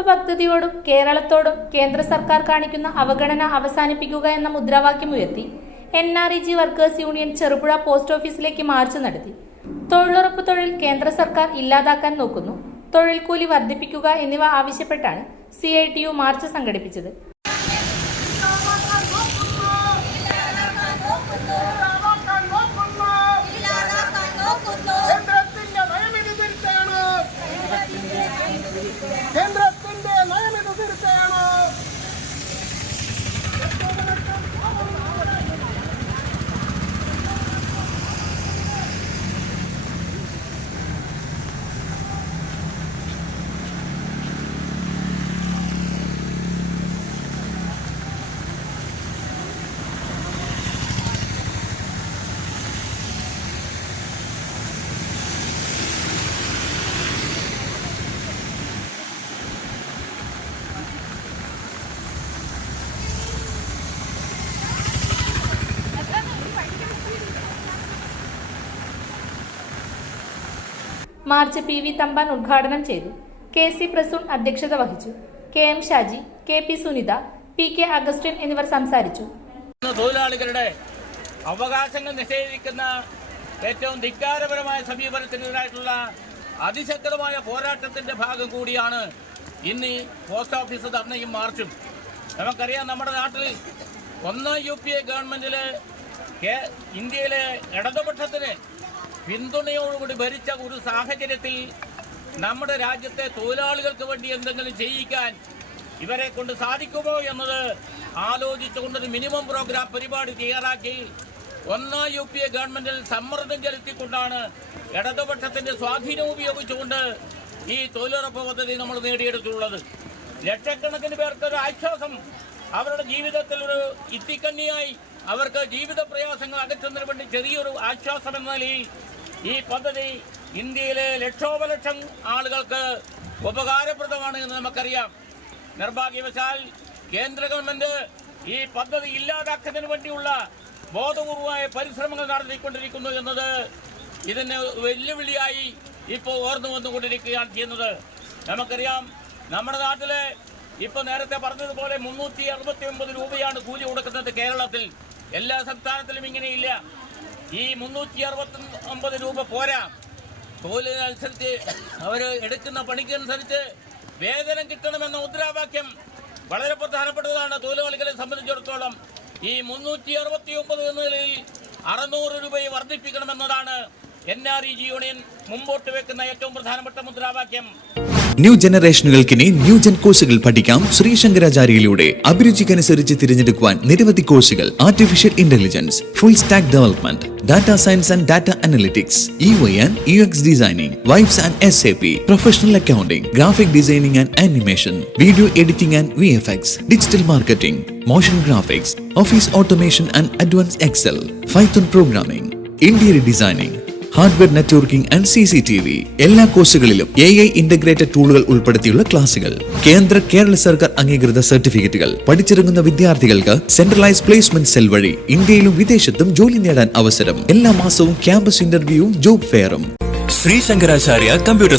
തൊഴിലുറപ്പ് പദ്ധതിയോടും കേരളത്തോടും കേന്ദ്ര സർക്കാർ കാണിക്കുന്ന അവഗണന അവസാനിപ്പിക്കുക എന്ന മുദ്രാവാക്യമുയർത്തി NREG workers union Cherupuzha post ഓഫീസിലേക്ക് മാർച്ച് നടത്തി. തൊഴിലുറപ്പ് തൊഴിൽ കേന്ദ്ര സർക്കാർ ഇല്ലാതാക്കാൻ നോക്കുന്നു, തൊഴിൽ കൂലി വർദ്ധിപ്പിക്കുക എന്നിവ ആവശ്യപ്പെട്ടാണ് CITU മാർച്ച് സംഘടിപ്പിച്ചത്. മാർച്ച് PV തമ്പാൻ ഉദ്ഘാടനം ചെയ്തു. KC പ്രസൂൺ അധ്യക്ഷത വഹിച്ചു. KM Shaji, KP Sunitha, PK Augustine എന്നിവർ സംസാരിച്ചു. തൊഴിലാളികളുടെ അവകാശങ്ങൾ നിഷേധിക്കുന്ന ഏറ്റവും ധിക്കാരപരമായ സമീപനത്തിനെതിരായിട്ടുള്ള അതിശക്തമായ പോരാട്ടത്തിന്റെ ഭാഗം കൂടിയാണ് ഇന്ന് ഈ പോസ്റ്റ് ഓഫീസ് ധർണയും മാർച്ചും. നമുക്കറിയാം, നമ്മുടെ നാട്ടിൽ UPA ഗവൺമെന്റില് ഇന്ത്യയിലെ ഇടതുപക്ഷത്തിന് പിന്തുണയോടുകൂടി ഭരിച്ച ഒരു സാഹചര്യത്തിൽ നമ്മുടെ രാജ്യത്തെ തൊഴിലാളികൾക്ക് വേണ്ടി എന്തെങ്കിലും ചെയ്യിക്കാൻ ഇവരെ കൊണ്ട് സാധിക്കുമോ എന്നത് ആലോചിച്ചുകൊണ്ടൊരു മിനിമം പ്രോഗ്രാം പരിപാടി തയ്യാറാക്കി UPA ഗവൺമെന്റിൽ സമ്മർദ്ദം ചെലുത്തിക്കൊണ്ടാണ് ഇടതുപക്ഷത്തിന്റെ സ്വാധീനം ഉപയോഗിച്ചുകൊണ്ട് ഈ തൊഴിലുറപ്പ് പദ്ധതി നമ്മൾ നേടിയെടുത്തുള്ളത്. ലക്ഷക്കണക്കിന് പേർക്ക് ഒരു ആശ്വാസം, അവരുടെ ജീവിതത്തിൽ ഒരു ഇത്തിക്കണ്ണിയായി അവർക്ക് ജീവിത പ്രയാസങ്ങൾ അകറ്റുന്നതിന് വേണ്ടി ചെറിയൊരു ആശ്വാസം എന്ന നിലയിൽ ഈ പദ്ധതി ഇന്ത്യയിലെ ലക്ഷോപലക്ഷം ആളുകൾക്ക് ഉപകാരപ്രദമാണ് എന്ന് നമുക്കറിയാം. നിർഭാഗ്യവശാൽ കേന്ദ്ര ഗവൺമെന്റ് ഈ പദ്ധതി ഇല്ലാതാക്കുന്നതിന് വേണ്ടിയുള്ള ബോധപൂർവമായ പരിശ്രമങ്ങൾ നടത്തിക്കൊണ്ടിരിക്കുന്നു എന്നത് ഇതിന് വെല്ലുവിളിയായി ഇപ്പോൾ ഓർന്നു വന്നുകൊണ്ടിരിക്കുകയാണ് ചെയ്യുന്നത്. നമുക്കറിയാം, നമ്മുടെ നാട്ടിലെ ഇപ്പോൾ നേരത്തെ പറഞ്ഞതുപോലെ 369 രൂപയാണ് കൂലി കൊടുക്കുന്നത് കേരളത്തിൽ. എല്ലാ സംസ്ഥാനത്തിലും ഇങ്ങനെയില്ല. ഈ 369 രൂപ പോരാ. തൊഴിലിനനുസരിച്ച് അവർ എടുക്കുന്ന പണിക്കനുസരിച്ച് വേതനം കിട്ടണമെന്ന മുദ്രാവാക്യം വളരെ പ്രധാനപ്പെട്ടതാണ് തൊഴിലാളികളെ സംബന്ധിച്ചിടത്തോളം. ഈ 369 എന്ന നിലയിൽ 600 രൂപയെ വർദ്ധിപ്പിക്കണമെന്നതാണ് NREG യൂണിയൻ മുമ്പോട്ട് വെക്കുന്ന ഏറ്റവും പ്രധാനപ്പെട്ട മുദ്രാവാക്യം. ന്യൂ ജനറേഷനുകൾക്കിനി ന്യൂ ജെൻ കോഴ്സുകൾ പഠിക്കാം ശ്രീശങ്കരാചാര്യയിലൂടെ. അഭിരുചിക്കനുസരിച്ച് തിരഞ്ഞെടുക്കുവാൻ നിരവധി കോഴ്സുകൾ: artificial intelligence, full stack development, data science and data analytics, UI and UX designing, vibes and SAP, professional accounting, graphic designing and animation, video editing and VFX, digital marketing, motion graphics, office automation and advance excel, Python programming, interior designing, hardware networking and CCTV. എല്ലാ കോഴ്സുകളിലും AI integrated ടൂളുകൾ ഉൾപ്പെടുത്തിയുള്ള ക്ലാസുകൾ. കേരള സർക്കാർ അംഗീകൃത സർട്ടിഫിക്കറ്റുകൾ. പഠിച്ചിറങ്ങുന്ന വിദ്യാർത്ഥികൾക്ക് centralise placement cell വഴി ഇന്ത്യയിലും വിദേശത്തും ജോലി നേടാൻ അവസരം. എല്ലാ മാസവും ക്യാമ്പസ് ഇന്റർവ്യൂവും ജോബ് ഫെയറും. ശ്രീശങ്കരാചാര്യ കമ്പ്യൂട്ടർ